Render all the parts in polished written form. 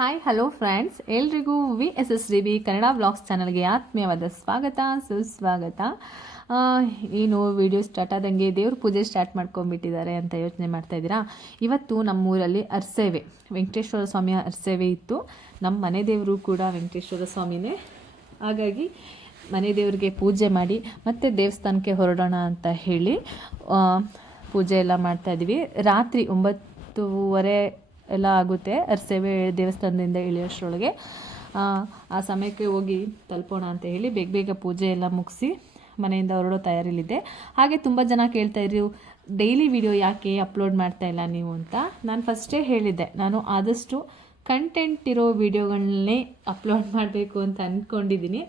Hi hello friends, ಎಲ್ರಿಗೂ VSSDB Kannada vlogs ಚಾನಲ್ಗೆ ಆತ್ಮೀಯವಾದ ಸ್ವಾಗತ ಸುಸ್ವಾಗತ. ಏನು ವಿಡಿಯೋ ಸ್ಟಾರ್ಟ್ ಆದಂಗೆ ದೇವ್ರ ಪೂಜೆ ಸ್ಟಾರ್ಟ್ ಮಾಡ್ಕೊಂಡ್ಬಿಟ್ಟಿದ್ದಾರೆ ಅಂತ ಯೋಚನೆ ಮಾಡ್ತಾ ಇದ್ದೀರಾ. ಇವತ್ತು ನಮ್ಮೂರಲ್ಲಿ ಅರ್ಸೇವೆ, ವೆಂಕಟೇಶ್ವರ ಸ್ವಾಮಿಯ ಅರ್ಸೇವೆ ಇತ್ತು. ನಮ್ಮ ಮನೆ ದೇವರು ಕೂಡ ವೆಂಕಟೇಶ್ವರ ಸ್ವಾಮಿನೇ. ಹಾಗಾಗಿ ಮನೆ ದೇವರಿಗೆ ಪೂಜೆ ಮಾಡಿ ಮತ್ತೆ ದೇವಸ್ಥಾನಕ್ಕೆ ಹೊರಡೋಣ ಅಂತ ಹೇಳಿ ಪೂಜೆ ಎಲ್ಲ ಮಾಡ್ತಾಯಿದ್ವಿ. ರಾತ್ರಿ 9:30 ಎಲ್ಲ ಆಗುತ್ತೆ ಅರ್ಸೇವೆ ದೇವಸ್ಥಾನದಿಂದ ಇಳಿಯೋಷ್ಟರೊಳಗೆ. ಆ ಸಮಯಕ್ಕೆ ಹೋಗಿ ತಲುಪೋಣ ಅಂತ ಹೇಳಿ ಬೇಗ ಪೂಜೆ ಎಲ್ಲ ಮುಗಿಸಿ ಮನೆಯಿಂದ ಹೊರಡೋ ತಯಾರಿಲಿದ್ದೆ. ಹಾಗೆ ತುಂಬ ಜನ ಕೇಳ್ತಾ ಇದ್ರು, ಡೈಲಿ ವಿಡಿಯೋ ಯಾಕೆ ಅಪ್ಲೋಡ್ ಮಾಡ್ತಾ ಇಲ್ಲ ನೀವು ಅಂತ. ನಾನು ಫಸ್ಟೇ ಹೇಳಿದ್ದೆ, ನಾನು ಆದಷ್ಟು ಕಂಟೆಂಟ್ ಇರೋ ವಿಡಿಯೋಗಳನ್ನೇ ಅಪ್ಲೋಡ್ ಮಾಡಬೇಕು ಅಂತ ಅಂದ್ಕೊಂಡಿದ್ದೀನಿ.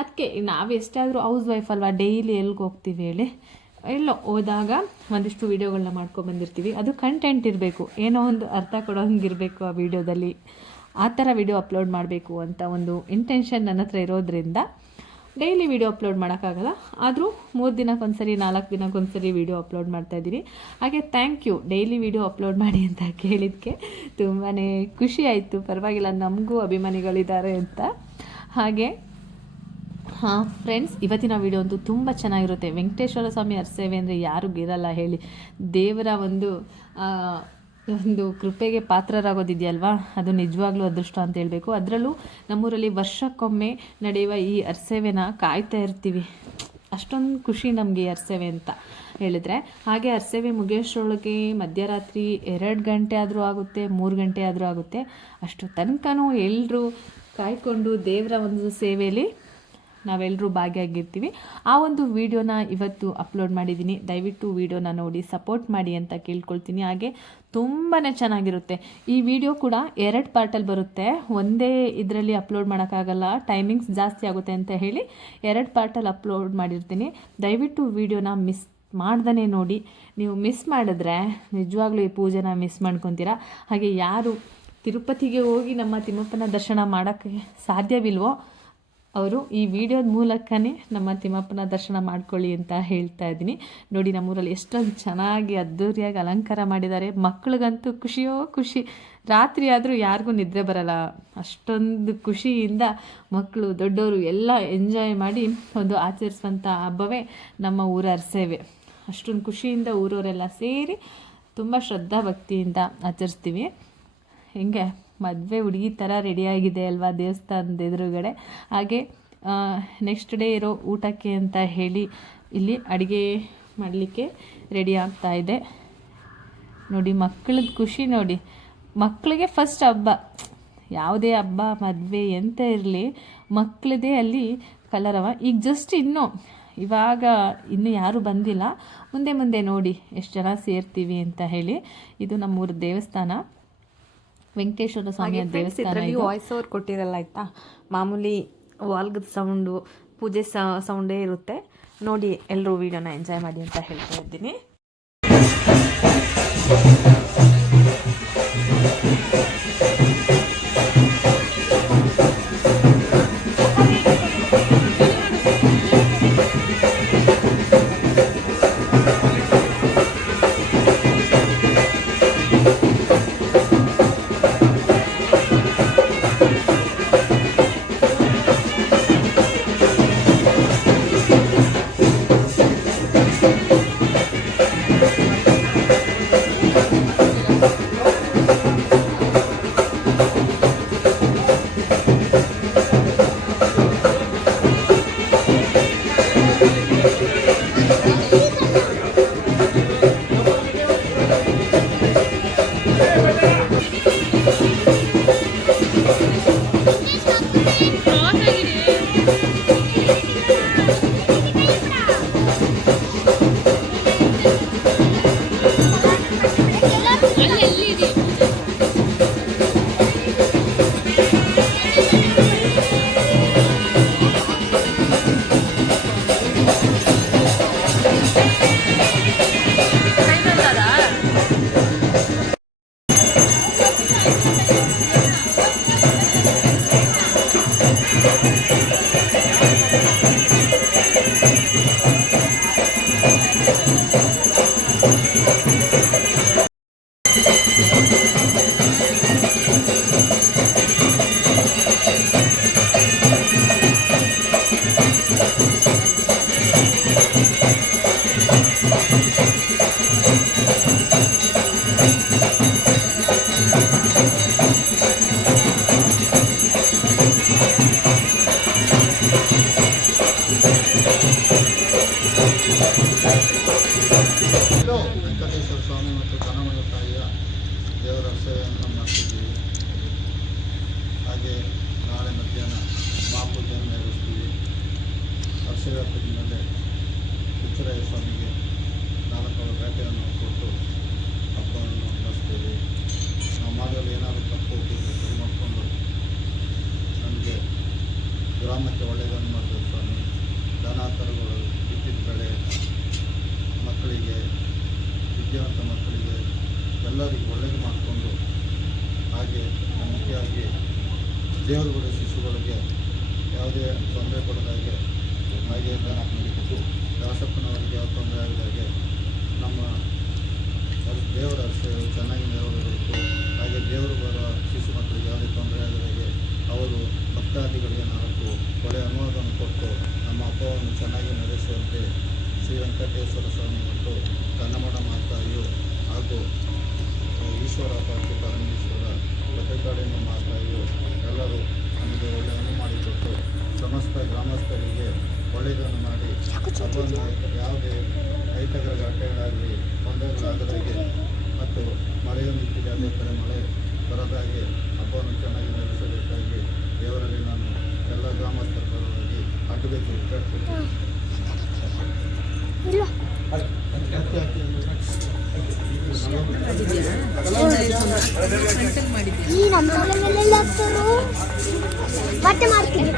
ಅದಕ್ಕೆ ನಾವು ಎಷ್ಟಾದರೂ ಹೌಸ್ ವೈಫ್ ಅಲ್ವಾ, ಡೈಲಿ ಎಲ್ಲಿಗೆ ಹೋಗ್ತೀವಿ ಹೇಳಿ, ಎಲ್ಲೋ ಹೋದಾಗ ಒಂದಿಷ್ಟು ವೀಡಿಯೋಗಳನ್ನ ಮಾಡ್ಕೊಂಡ್ಬಂದಿರ್ತೀವಿ. ಅದು ಕಂಟೆಂಟ್ ಇರಬೇಕು, ಏನೋ ಒಂದು ಅರ್ಥ ಕೊಡೋಂಗಿರಬೇಕು ಆ ವಿಡಿಯೋದಲ್ಲಿ. ಆ ಥರ ವಿಡಿಯೋ ಅಪ್ಲೋಡ್ ಮಾಡಬೇಕು ಅಂತ ಒಂದು ಇಂಟೆನ್ಷನ್ ನನ್ನ ಹತ್ರ ಇರೋದ್ರಿಂದ ಡೈಲಿ ವಿಡಿಯೋ ಅಪ್ಲೋಡ್ ಮಾಡೋಕ್ಕಾಗಲ್ಲ. ಆದರೂ 3 ದಿನಕ್ಕೊಂದ್ಸರಿ 4 ದಿನಕ್ಕೊಂದ್ಸರಿ ವಿಡಿಯೋ ಅಪ್ಲೋಡ್ ಮಾಡ್ತಾಯಿದ್ದೀನಿ. ಹಾಗೆ thank you, daily video upload ಮಾಡಿ ಅಂತ ಕೇಳಿದ್ದಕ್ಕೆ ತುಂಬಾ ಖುಷಿ ಆಯಿತು. ಪರವಾಗಿಲ್ಲ, ನಮಗೂ ಅಭಿಮಾನಿಗಳಿದ್ದಾರೆ ಅಂತ. ಹಾಗೆ ಫ್ರೆಂಡ್ಸ್, ಇವತ್ತಿನ ವಿಡಿಯೋ ಅಂತೂ ತುಂಬ ಚೆನ್ನಾಗಿರುತ್ತೆ. ವೆಂಕಟೇಶ್ವರ ಸ್ವಾಮಿ ಅರ್ಸೇವೆ ಅಂದರೆ ಯಾರಿಗೂ ಇರಲ್ಲ ಹೇಳಿ. ದೇವರ ಒಂದು ಕೃಪೆಗೆ ಪಾತ್ರರಾಗೋದಿದೆಯಲ್ವಾ, ಅದು ನಿಜವಾಗ್ಲೂ ಅದೃಷ್ಟ ಅಂತ ಹೇಳಬೇಕು. ಅದರಲ್ಲೂ ನಮ್ಮೂರಲ್ಲಿ ವರ್ಷಕ್ಕೊಮ್ಮೆ ನಡೆಯುವ ಈ ಅರ್ಸೇವೆನ ಕಾಯ್ತಾ ಇರ್ತೀವಿ. ಅಷ್ಟೊಂದು ಖುಷಿ ನಮಗೆ ಈ ಅರ್ಸೇವೆ ಅಂತ ಹೇಳಿದರೆ. ಹಾಗೆ ಅರ್ಸೇವೆ ಮುಗಿಯೋಷ್ಟರೊಳಗೆ ಮಧ್ಯರಾತ್ರಿ 2 ಗಂಟೆ ಆದರೂ ಆಗುತ್ತೆ, 3 ಗಂಟೆ ಆದರೂ ಆಗುತ್ತೆ. ಅಷ್ಟು ತನಕನೂ ಎಲ್ಲರೂ ಕಾಯ್ಕೊಂಡು ದೇವರ ಒಂದು ಸೇವೆಯಲ್ಲಿ ನಾವೆಲ್ಲರೂ ಭಾಗಿಯಾಗಿರ್ತೀವಿ. ಆ ಒಂದು ವಿಡಿಯೋನ ಇವತ್ತು ಅಪ್ಲೋಡ್ ಮಾಡಿದ್ದೀನಿ. ದಯವಿಟ್ಟು ವಿಡಿಯೋನ ನೋಡಿ ಸಪೋರ್ಟ್ ಮಾಡಿ ಅಂತ ಕೇಳ್ಕೊಳ್ತೀನಿ. ಹಾಗೆ ತುಂಬಾ ಚೆನ್ನಾಗಿರುತ್ತೆ. ಈ ವಿಡಿಯೋ ಕೂಡ 2 ಪಾರ್ಟಲ್ಲಿ ಬರುತ್ತೆ. ಒಂದೇ ಇದರಲ್ಲಿ ಅಪ್ಲೋಡ್ ಮಾಡೋಕ್ಕಾಗಲ್ಲ, ಟೈಮಿಂಗ್ಸ್ ಜಾಸ್ತಿ ಆಗುತ್ತೆ ಅಂತ ಹೇಳಿ 2 ಪಾರ್ಟಲ್ಲಿ ಅಪ್ಲೋಡ್ ಮಾಡಿರ್ತೀನಿ. ದಯವಿಟ್ಟು ವಿಡಿಯೋನ ಮಿಸ್ ಮಾಡ್ದೇ ನೋಡಿ. ನೀವು ಮಿಸ್ ಮಾಡಿದ್ರೆ ನಿಜವಾಗ್ಲೂ ಈ ಪೂಜೆನ ಮಿಸ್ ಮಾಡ್ಕೊತೀರಾ. ಹಾಗೆ ಯಾರು ತಿರುಪತಿಗೆ ಹೋಗಿ ನಮ್ಮ ತಿಮ್ಮಪ್ಪನ ದರ್ಶನ ಮಾಡೋಕ್ಕೆ ಸಾಧ್ಯವಿಲ್ವೋ ಅವರು ಈ ವಿಡಿಯೋದ ಮೂಲಕನೇ ನಮ್ಮ ತಿಮ್ಮಪ್ಪನ ದರ್ಶನ ಮಾಡ್ಕೊಳ್ಳಿ ಅಂತ ಹೇಳ್ತಾ ಇದ್ದೀನಿ. ನೋಡಿ, ನಮ್ಮೂರಲ್ಲಿ ಎಷ್ಟೊಂದು ಚೆನ್ನಾಗಿ ಅದ್ದೂರಿಯಾಗಿ ಅಲಂಕಾರ ಮಾಡಿದ್ದಾರೆ. ಮಕ್ಳಿಗಂತೂ ಖುಷಿಯೋ ಖುಷಿ. ರಾತ್ರಿ ಆದರೂ ಯಾರಿಗೂ ನಿದ್ರೆ ಬರಲ್ಲ, ಅಷ್ಟೊಂದು ಖುಷಿಯಿಂದ ಮಕ್ಕಳು ದೊಡ್ಡವರು ಎಲ್ಲ ಎಂಜಾಯ್ ಮಾಡಿ ಒಂದು ಆಚರಿಸುವಂಥ ಹಬ್ಬವೇ ನಮ್ಮ ಊರ ಅರ್ಸೇವೆ. ಅಷ್ಟೊಂದು ಖುಷಿಯಿಂದ ಊರವರೆಲ್ಲ ಸೇರಿ ತುಂಬ ಶ್ರದ್ಧಾ ಭಕ್ತಿಯಿಂದ ಆಚರಿಸ್ತೀವಿ. ಹಿಂಗೆ ಮದುವೆ ಹುಡುಗಿ ಥರ ರೆಡಿಯಾಗಿದೆ ಅಲ್ವಾ ದೇವಸ್ಥಾನದ ಎದುರುಗಡೆ. ಹಾಗೆ ನೆಕ್ಸ್ಟ್ ಡೇ ಇರೋ ಊಟಕ್ಕೆ ಅಂತ ಹೇಳಿ ಇಲ್ಲಿ ಅಡುಗೆ ಮಾಡಲಿಕ್ಕೆ ರೆಡಿ ಆಗ್ತಾ ಇದೆ. ನೋಡಿ, ಮಕ್ಕಳದ್ದು ಖುಷಿ ನೋಡಿ. ಮಕ್ಕಳಿಗೆ ಫಸ್ಟ್ ಹಬ್ಬ, ಯಾವುದೇ ಹಬ್ಬ ಮದುವೆ ಎಂತ ಇರಲಿ, ಮಕ್ಕಳದೇ ಅಲ್ಲಿ ಕಲರವ. ಈಗ ಜಸ್ಟ್ ಇವಾಗ ಇನ್ನೂ ಯಾರೂ ಬಂದಿಲ್ಲ. ಮುಂದೆ ನೋಡಿ ಎಷ್ಟು ಜನ ಸೇರ್ತೀವಿ ಅಂತ ಹೇಳಿ. ಇದು ನಮ್ಮೂರ ದೇವಸ್ಥಾನ, ವೆಂಕಟೇಶ್ವರ ಸ್ವಾಮಿಯ ದೇವಸ್ಥಾನ. ವಾಯ್ಸ್ ಓವರ್ ಕೊಟ್ಟಿರಲ್ಲ ಆಯಿತಾ, ಮಾಮೂಲಿ ವಾಲ್ಗದ ಸೌಂಡು, ಪೂಜೆ ಸೌಂಡೇ ಇರುತ್ತೆ. ನೋಡಿ, ಎಲ್ಲರೂ ವೀಡಿಯೋನ ಎಂಜಾಯ್ ಮಾಡಿ ಅಂತ ಹೇಳ್ತಾ ಇದ್ದೀನಿ. ವೆಂಕಟೇಶ್ವರ ಸ್ವಾಮಿ ಮತ್ತು ಕನ್ನಮನ ತಾಯಿಯ ದೇವರ ಸೇವೆಯನ್ನು ಮಾಡ್ತಿದ್ದೀವಿ. ಹಾಗೆ ನಾಳೆ ಮಧ್ಯಾಹ್ನ ಮಹಾಪೂಜೆಯನ್ನು ನೆರವೇರಿಸ್ತೀವಿ. ವರ್ಷವ್ಯಾಪದ ಮೇಲೆ ಹುಚ್ಚರಾಯ ಸ್ವಾಮಿಗೆ 4 ಅವರ ಬೇಟೆಯನ್ನು ಕೊಟ್ಟು ಹಬ್ಬವನ್ನು ನಡೆಸ್ತೀವಿ. ನಾವು ಮಾಡಲು ಏನಾದರೂ ತಪ್ಪು ಹೋಗಿದ್ದು ಸರಿ ಮಾಡಿಕೊಂಡು ನಮಗೆ ಗ್ರಾಮಕ್ಕೆ ಒಳ್ಳೆಯದನ್ನು ಮಾಡಿದ್ರು ಸ್ವಾಮಿ. ದನ ಕರುಗಳು ಬಿತ್ತಿದ ಬೆಳೆ ಮಕ್ಕಳಿಗೆ, ವಿದ್ಯಾವಂತ ಮಕ್ಕಳಿಗೆ ಎಲ್ಲರಿಗೂ ಒಳ್ಳೆಯದು ಮಾಡಿಕೊಂಡು, ಹಾಗೆ ಮುಖ್ಯವಾಗಿ ದೇವರುಗಳ ಶಿಶುಗಳಿಗೆ ಯಾವುದೇ ತೊಂದರೆ ಕೊಡದಾಗೆ, ಹಾಗೆ ದಾಸಪ್ಪನವರಿಗೆ ಯಾವ ತೊಂದರೆ ಆಗದಾಗೆ ನಮ್ಮ ದೇವರ ಸೇವೆ ಚೆನ್ನಾಗಿ ನೆರವೇರಬೇಕು. ಹಾಗೆ ದೇವರು ಬರುವ ಶಿಶು ಮಕ್ಕಳಿಗೆ ಯಾವುದೇ ತೊಂದರೆ ಆಗದಾಗೆ ಅವರು ಭಕ್ತಾದಿಗಳಿಗೆ 4 ಒಳ್ಳೆಯ ಅನುವಾದವನ್ನು ಕೊಟ್ಟು ನಮ್ಮ ಹಬ್ಬವನ್ನು ಚೆನ್ನಾಗಿ ನಡೆಸುವಂತೆ ಶ್ರೀ ವೆಂಕಟೇಶ್ವರ ಸ್ವಾಮಿ ಮತ್ತು ಕನ್ನಮಡ ಮಾತಾಯಿಯು ಹಾಗೂ ಈಶ್ವರ ಪಾರ್ಟಿ ಪರಮೇಶ್ವರ ಭದ್ರಕಾಳಿನ ಮಾತಾಯಿಯು ಎಲ್ಲರೂ ನಮಗೆ ಒಳ್ಳೆಯದನ್ನು ಮಾಡಿಕೊಟ್ಟು ಸಮಸ್ತ ಗ್ರಾಮಸ್ಥರಿಗೆ ಒಳ್ಳೆಯದನ್ನು ಮಾಡಿ ಹಬ್ಬವನ್ನು ಯಾವುದೇ ರೈತರ ಘಟನೆಗಳಾಗಲಿ ತೊಂದರೆಗಳಾಗದಾಗೆ ಮತ್ತು ಮಳೆಯು ನಿಂತಿದೆ, ಅದೇ ಕಡೆ ಮಳೆ ಬರದಾಗೆ ಹಬ್ಬವನ್ನು ಚೆನ್ನಾಗಿ ನಡೆಸಬೇಕಾಗಿ ದೇವರಲ್ಲಿ ನಾನು ಎಲ್ಲ ಗ್ರಾಮಸ್ಥರ ಪರವಾಗಿ ಆಗಬೇಕು ಕೇಳ್ತೀನಿ. ಈ ನಮ್ಮ ಮನೆಯಲ್ಲೆಲ್ಲ ಹಾಕ್ತಾರೋ ಮತ್ತೆ ಮಾಡ್ತೀನಿ.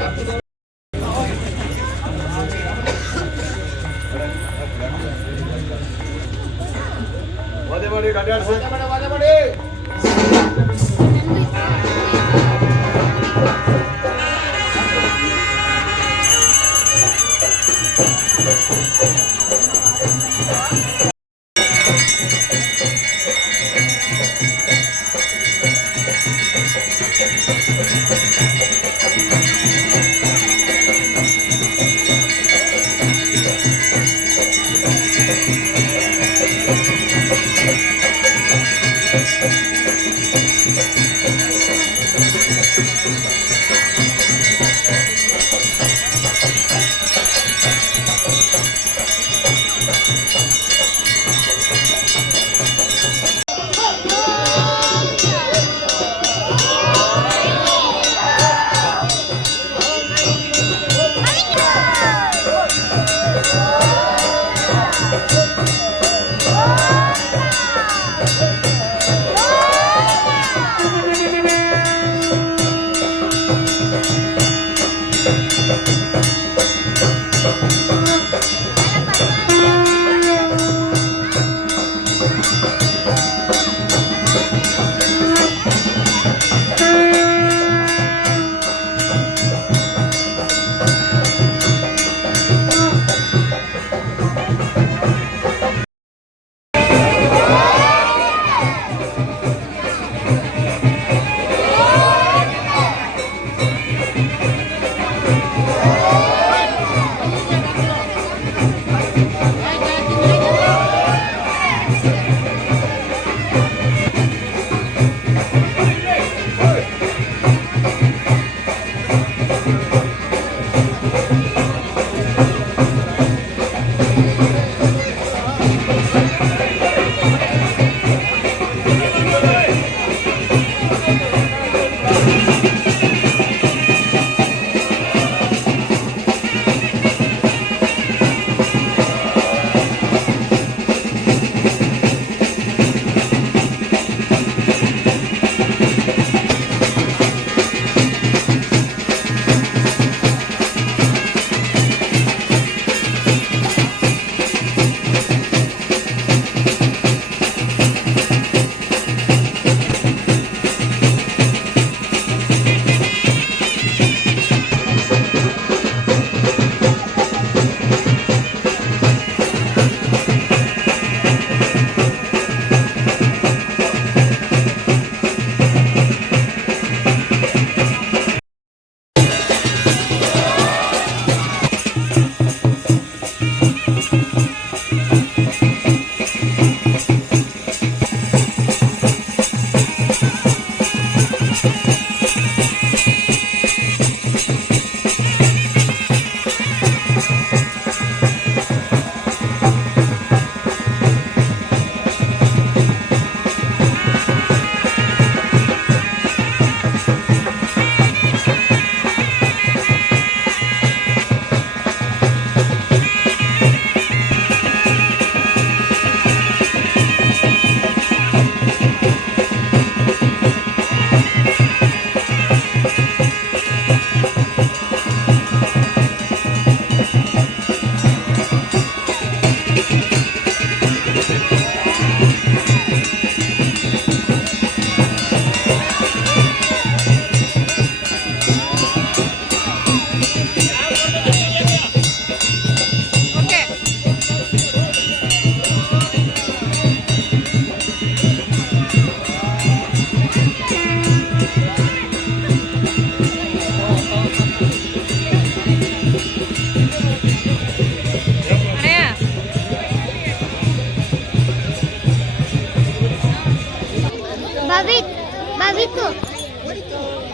ಭವಿತು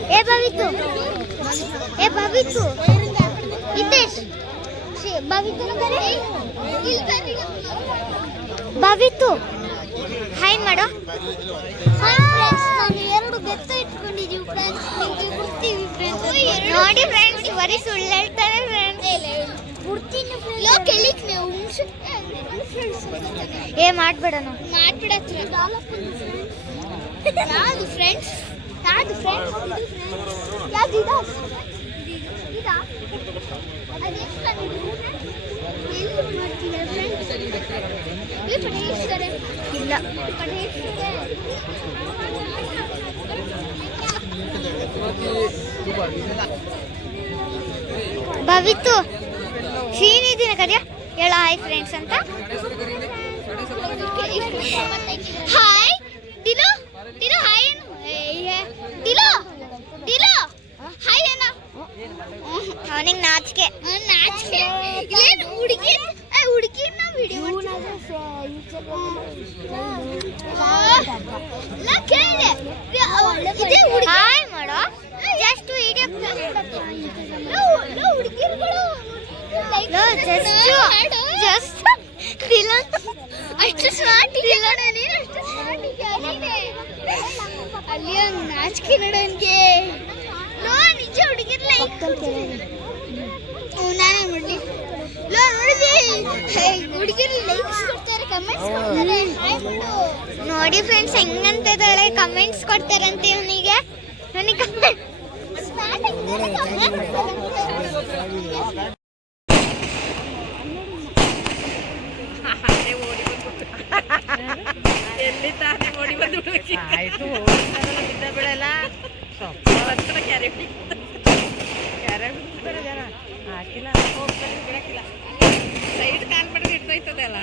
ಏ ಭವಿತು ಏ ಭವಿತು ಹಿತೇಶ್ ಭವಿತು ಭವಿತು ಹಾಯ್ ಮಾಡೋ ನಾನು 2 ಬೆತ್ತ ಇಟ್ಕೊಂಡಿದ್ದೀವಿ ಫ್ರೆಂಡ್ಸ್ ನಿಮಗೆ ಬಿಡ್ತೀವಿ ಫ್ರೆಂಡ್ಸ್ ನೋಡಿ ಫ್ರೆಂಡ್ಸ್ ಬರೀ ಸುಳ್ಳು ಹೇಳ್ತಾರೆ ಫ್ರೆಂಡ್ಸ್ ಬಿಡ್ತೀನಿ ಫ್ರೆಂಡ್ಸ್ ಕೆಲಿಕ್ ನೀವು ಏ ಮಾಡ್ಬೇಡ ನಾವು ಮಾಡ್ಬಿಡತ್ರ ಯಾವುದು ಫ್ರೆಂಡ್ಸ್ ಯಾವುದು ಫ್ರೆಂಡ್ಸ್ ಯಾವುದು ಇದಾ ಇದಾ ಅದೆಷ್ಟು ಎಲ್ಲಿ ಮಾಡ್ತಿದ್ದಾರೆ ಫ್ರೆಂಡ್ಸ್ ಈ ಪಡೇಶ್ವರ ಇಲ್ಲ ಪಡೇಶ್ವರ ಭವಿತು ಶ್ರೀನಿಧಿನ ಕರೆಯ ಹೇಳ ಹಾಯ್ ಫ್ರೆಂಡ್ಸ್ ಅಂತ ಹಾಯ್ ದಿಲು ದಿಲು ಹಾಯ್ ದಿಲು ದಿಲು ಹಾಯ್ ಅಣ್ಣ ಅವನಿಗೆ ನಾಚಿಕೆ ಇಲ್ಲೇನು ಹುಡುಗಿನ ವಿಡಿಯೋ ಹಾಯ್ ಮಾಡೋ ಜಸ್ಟ್ ವಿಡಿಯೋ ಹುಡುಗಿರುಗಳು ಜಸ್ಟ್ ದಿಲನ್ ಅಷ್ಟು ಸ್ಮಾರ್ಟ್ ಇಲ್ಲ ನೀನು ಅಷ್ಟು ಸ್ಮಾರ್ಟ್ ಅಲ್ಲಿ ನಾಚಿಕೆ ನೋಡೋನ್ಗೆ ಲೋ ನಿಜ ಹುಡುಗಿರ್ ಲೈಕ್ ನಾನು ನೋಡಿ ಲೋ ನೋಡಿದಿ ಹುಡುಗಿರ್ ಲೈಕ್ಸ್ ಕೊಡ್ತಾರೆ ಕಮೆಂಟ್ಸ್ ಕೊಡ್ತಾರೆ ನೋಡಿ ಫ್ರೆಂಡ್ಸ್ ಹೆಂಗಂತ ಇದ್ದಾಳೆ ಕಮೆಂಟ್ಸ್ ಕೊಡ್ತಾರಂತೆ ಇವನಿಗೆ ನನಗೆ ಕಮೆಂಟ್ ಎಲ್ಲಿ ತಾನೇ ಓಡಿ ಬಂದು ಆಯ್ತು ಬಿದ್ದ ಬೆಳೆಲ್ಲ ಕ್ಯಾರೆಟ್ ಬಿಡ್ತಾರೆ ಜನ ಹಾಕಿಲ್ಲ ಹೋಗ್ತಾರೆ ಬಿಡಕ್ಕಿಲ್ಲ ಸೈಡ್ ಕಾಲ್ ಮಾಡಿದ್ರೆ ಇರ್ತೈತದೆ ಅಲ್ಲ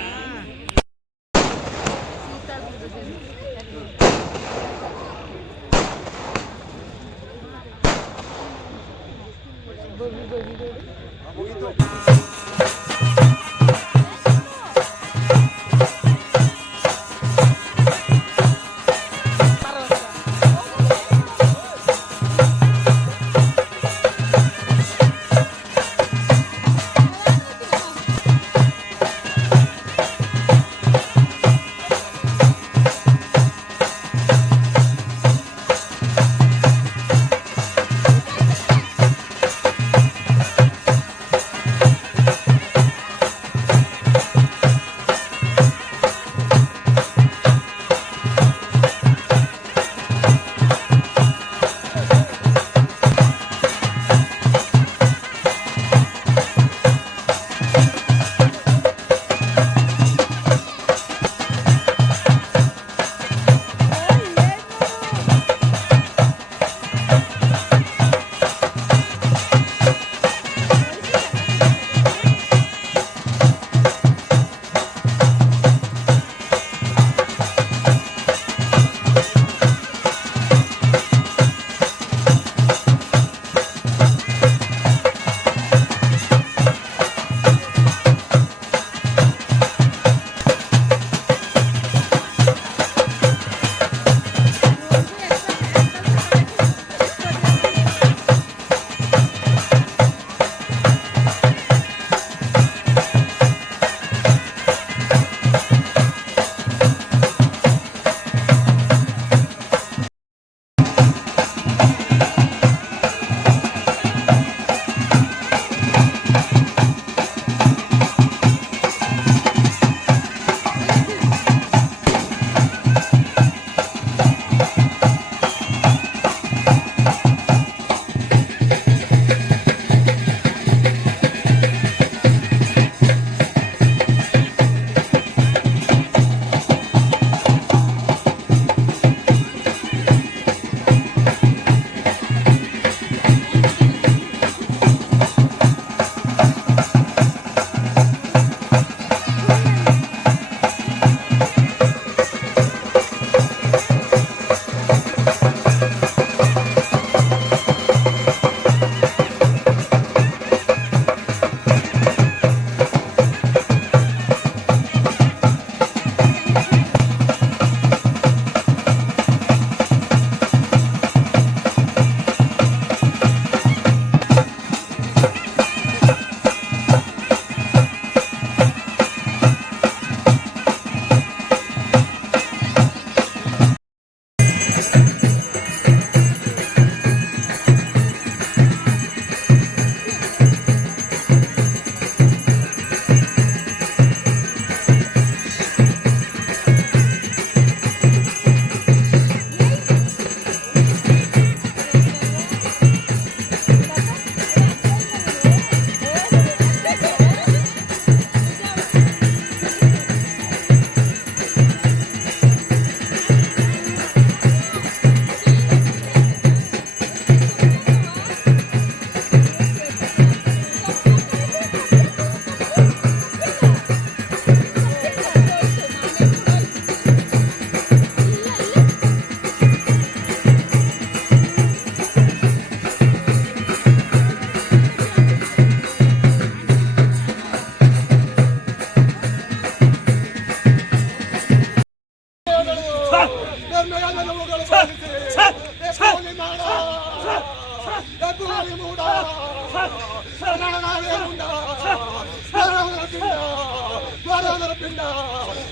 ಪಿಂಡ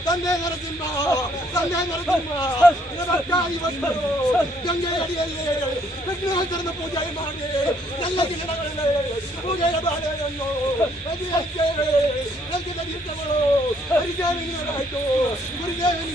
ತಂದೆ ನರಸಿಂಹ ಇವತ್ತು ಗಂಗೆ ಅಡಿಯಲ್ಲಿ ವಿಘ್ನೇಶ್ವರನ ಪೂಜೆ ಮಾಡಿ ಎಲ್ಲ ದಿನಗಳಲ್ಲಿ ಪೂಜೆಯ ಬಾಳೆಯನ್ನು ಪ್ರತಿಹರಿಸ್ತೇವೆ. ರಚಿತ ದೀಪಗಳು ಹರಿದೇವಿ ನಿಮಗಾಯಿತು, ಗುರುದೇವಿ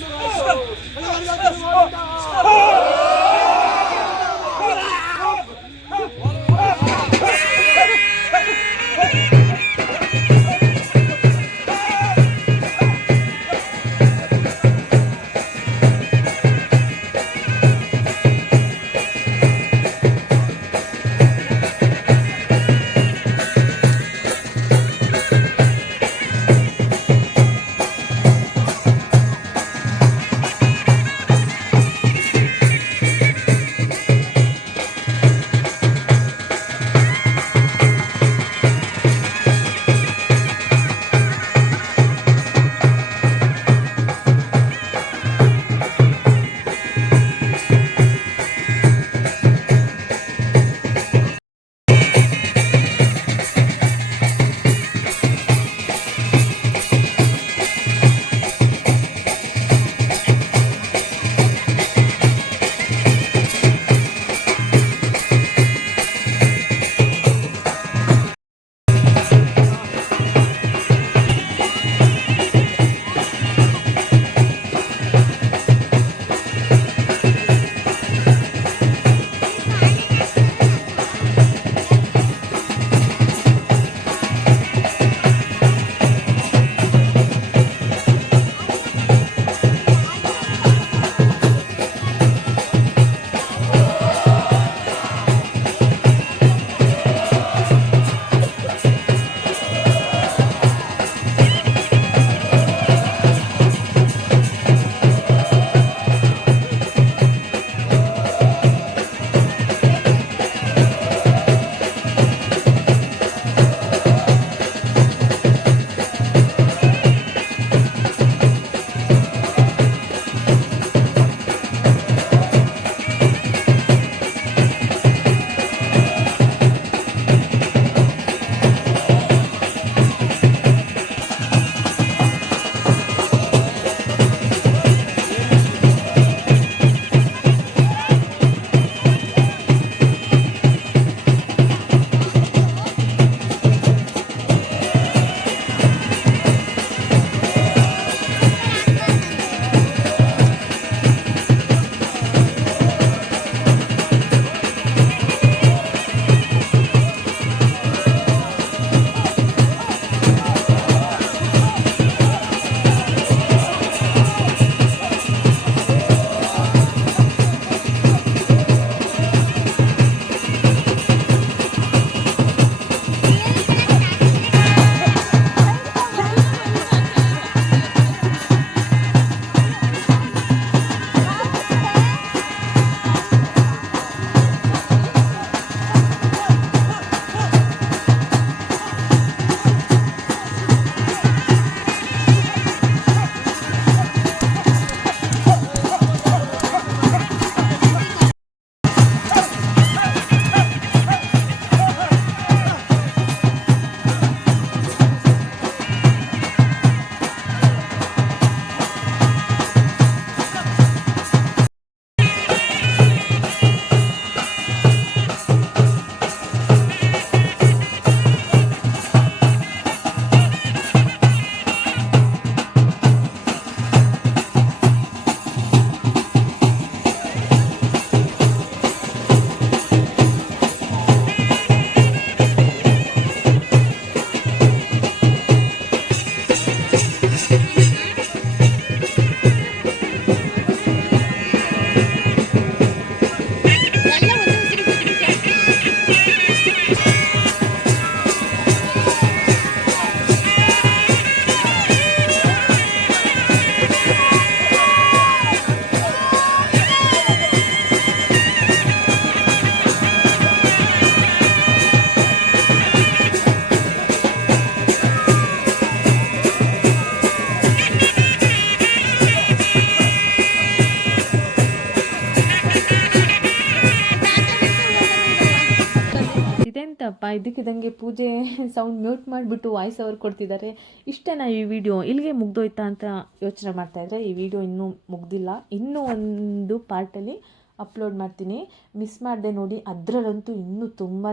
ಇದೆಂತಪ್ಪ ಇದಕ್ಕಿದಂಗೆ ಪೂಜೆ ಸೌಂಡ್ ಮ್ಯೂಟ್ ಮಾಡಿಬಿಟ್ಟು ವಾಯ್ಸ್ ಓವರ್ ಕೊಡ್ತಿದ್ದಾರೆ, ಇಷ್ಟೇನಾ ಈ ವಿಡಿಯೋ ಇಲ್ಲಿಗೆ ಮುಗ್ದೋಯ್ತಾ ಅಂತ ಯೋಚನೆ ಮಾಡ್ತಾಯಿದ್ರೆ ಈ ವಿಡಿಯೋ ಇನ್ನೂ ಮುಗ್ದಿಲ್ಲ. ಇನ್ನೂ ಒಂದು ಪಾರ್ಟಲ್ಲಿ ಅಪ್ಲೋಡ್ ಮಾಡ್ತೀನಿ, ಮಿಸ್ ಮಾಡಿದೆ ನೋಡಿ. ಅದರಲ್ಲಂತೂ ಇನ್ನೂ ತುಂಬಾ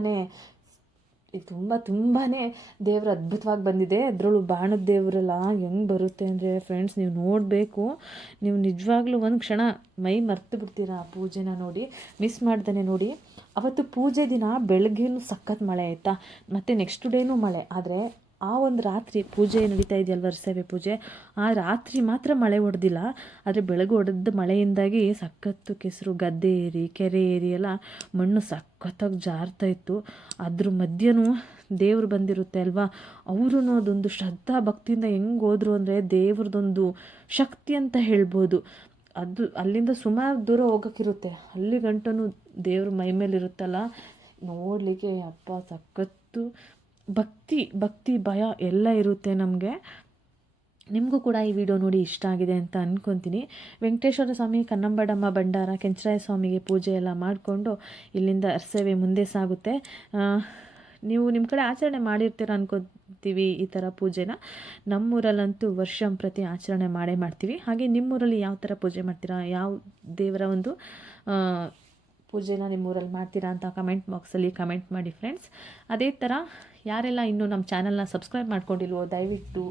ದೇವರು ಅದ್ಭುತವಾಗಿ ಬಂದಿದೆ. ಅದರಲ್ಲೂ ಬಾಣದ ದೇವರಲ್ಲ ಹೆಂಗೆ ಬರುತ್ತೆ ಅಂದರೆ ಫ್ರೆಂಡ್ಸ್, ನೀವು ನೋಡಬೇಕು. ನೀವು ನಿಜವಾಗ್ಲೂ ಒಂದು ಕ್ಷಣ ಮೈ ಮರ್ತು ಬಿಡ್ತೀರಾ ಆ ಪೂಜೆನ ನೋಡಿ, ಮಿಸ್ ಮಾಡ್ದೇ ನೋಡಿ. ಅವತ್ತು ಪೂಜೆ ದಿನ ಬೆಳಗ್ಗೆನೂ ಸಖತ್ ಮಳೆ ಆಯಿತಾ, ಮತ್ತು ನೆಕ್ಸ್ಟ್ ಡೇನೂ ಮಳೆ. ಆದರೆ ಆ ಒಂದು ರಾತ್ರಿ ಪೂಜೆ ನಡೀತಾ ಇದೆಯಲ್ವ, ಅರಸೇವೆ ಪೂಜೆ, ಆ ರಾತ್ರಿ ಮಾತ್ರ ಮಳೆ ಹೊಡೆದಿಲ್ಲ. ಆದರೆ ಬೆಳಗ್ಗೆ ಹೊಡೆದ ಮಳೆಯಿಂದಾಗಿ ಸಖತ್ತು ಕೆಸರು, ಗದ್ದೆ ಏರಿ ಕೆರೆ ಏರಿ ಎಲ್ಲ ಮಣ್ಣು ಸಖತ್ತಾಗಿ ಜಾರ್ತಾ ಇತ್ತು. ಅದ್ರ ಮಧ್ಯನೂ ದೇವ್ರು ಬಂದಿರುತ್ತೆ ಅಲ್ವಾ, ಅವರು ಅದೊಂದು ಶ್ರದ್ಧಾ ಭಕ್ತಿಯಿಂದ ಹೆಂಗೆ ಹೋದ್ರು ಅಂದರೆ ದೇವ್ರದ್ದೊಂದು ಶಕ್ತಿ ಅಂತ ಹೇಳ್ಬೋದು. ಅದು ಅಲ್ಲಿಂದ ಸುಮಾರು ದೂರ ಹೋಗೋಕ್ಕಿರುತ್ತೆ, ಅಲ್ಲಿ ಗಂಟನೂ ದೇವ್ರ ಮೈ ಮೇಲೆ ಇರುತ್ತಲ್ಲ, ನೋಡಲಿಕ್ಕೆ ಅಪ್ಪ ಸಖತ್ತು ಭಕ್ತಿ ಭಯ ಎಲ್ಲ ಇರುತ್ತೆ ನಮಗೆ. ನಿಮಗೂ ಕೂಡ ಈ ವಿಡಿಯೋ ನೋಡಿ ಇಷ್ಟ ಆಗಿದೆ ಅಂತ ಅಂದ್ಕೊತೀನಿ. ವೆಂಕಟೇಶ್ವರ ಸ್ವಾಮಿ, ಕನ್ನಂಬಾಡಮ್ಮ ಭಂಡಾರ, ಕೆಂಚರಾಯ ಸ್ವಾಮಿಗೆ ಪೂಜೆ ಎಲ್ಲ ಮಾಡಿಕೊಂಡು ಇಲ್ಲಿಂದ ಅರಸೇವೆ ಮುಂದೆ ಸಾಗುತ್ತೆ. ನೀವು ನಿಮ್ಮ ಕಡೆ ಆಚರಣೆ ಮಾಡಿರ್ತೀರ ಅನ್ಕೋತೀವಿ ಈ ಥರ ಪೂಜೆನ. ನಮ್ಮೂರಲ್ಲಂತೂ ವರ್ಷಂಪ್ರತಿ ಆಚರಣೆ ಮಾಡ್ತೀವಿ. ಹಾಗೆ ನಿಮ್ಮೂರಲ್ಲಿ ಯಾವ ಥರ ಪೂಜೆ ಮಾಡ್ತೀರಾ, ಯಾವ ದೇವರ ಒಂದು ಪೂಜೆನ ನಿಮ್ಮೂರಲ್ಲಿ ಮಾಡ್ತೀರಾ ಅಂತ ಕಮೆಂಟ್ ಬಾಕ್ಸಲ್ಲಿ ಕಮೆಂಟ್ ಮಾಡಿ ಫ್ರೆಂಡ್ಸ್. ಅದೇ ಥರ ಯಾರೆಲ್ಲ ಇನ್ನೂ ನಮ್ಮ ಚಾನಲ್ನ ಸಬ್ಸ್ಕ್ರೈಬ್ ಮಾಡ್ಕೊಂಡಿಲ್ವೋ ದಯವಿಟ್ಟು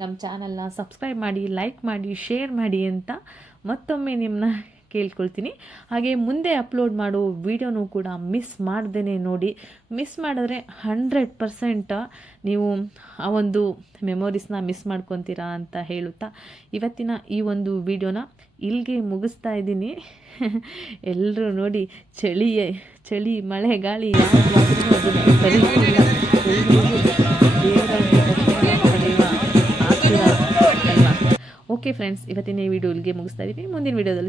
ನಮ್ಮ ಚಾನಲ್ನ ಸಬ್ಸ್ಕ್ರೈಬ್ ಮಾಡಿ, ಲೈಕ್ ಮಾಡಿ, ಶೇರ್ ಮಾಡಿ ಅಂತ ಮತ್ತೊಮ್ಮೆ ನಿಮ್ಮನ್ನ ಕೇಳ್ಕೊಳ್ತೀನಿ. ಹಾಗೆ ಮುಂದೆ ಅಪ್ಲೋಡ್ ಮಾಡೋ ವಿಡಿಯೋನೂ ಕೂಡ ಮಿಸ್ ಮಾಡ್ದೇ ನೋಡಿ. ಮಿಸ್ ಮಾಡಿದ್ರೆ 100% ನೀವು ಆ ಒಂದು ಮೆಮೊರೀಸ್ನ ಮಿಸ್ ಮಾಡ್ಕೊತೀರಾ ಅಂತ ಹೇಳುತ್ತಾ ಇವತ್ತಿನ ಈ ಒಂದು ವಿಡಿಯೋನ ಇಲ್ಲಿಗೆ ಮುಗಿಸ್ತಾ ಇದ್ದೀನಿ. ಎಲ್ಲರೂ ನೋಡಿ ಚಳಿ ಮಳೆ ಗಾಳಿ ಓಕೆ ಫ್ರೆಂಡ್ಸ್, ಇವತ್ತಿನ ಈ ವಿಡಿಯೋ ಇಲ್ಲಿಗೆ ಮುಗಿಸ್ತಾ ಇದ್ದೀವಿ. ಮುಂದಿನ ವಿಡಿಯೋದಲ್ಲಿ